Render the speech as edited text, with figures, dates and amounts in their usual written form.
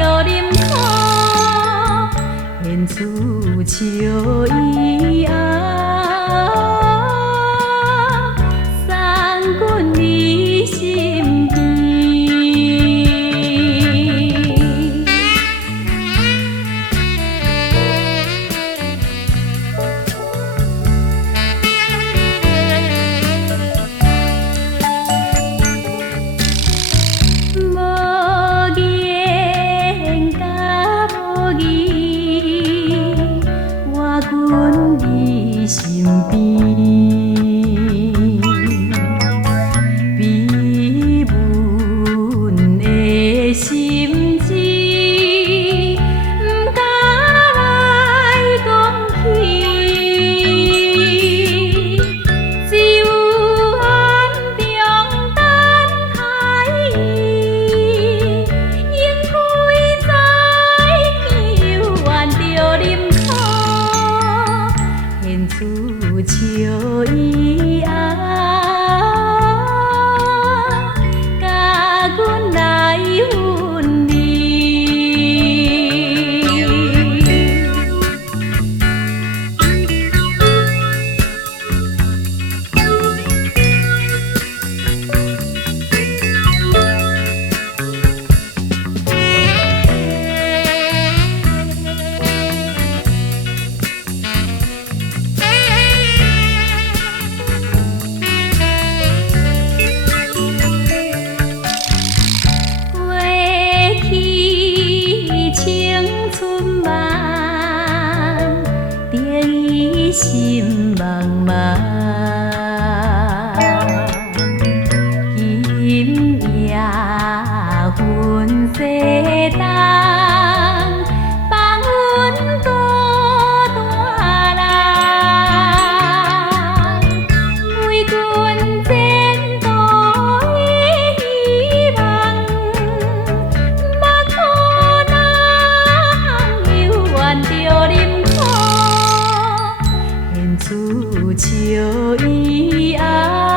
着林土，现厝笑伊啊，送阮你身边。阮你身边，比阮的心志，不敢来讲起。只有暗中等待伊，因开在犹原着林土。现厝笑伊啊，甲阮来分离。心茫茫，今夜分西东，放阮孤单人，为阮前途的希望，目可能犹原着林土。厝笑伊啊。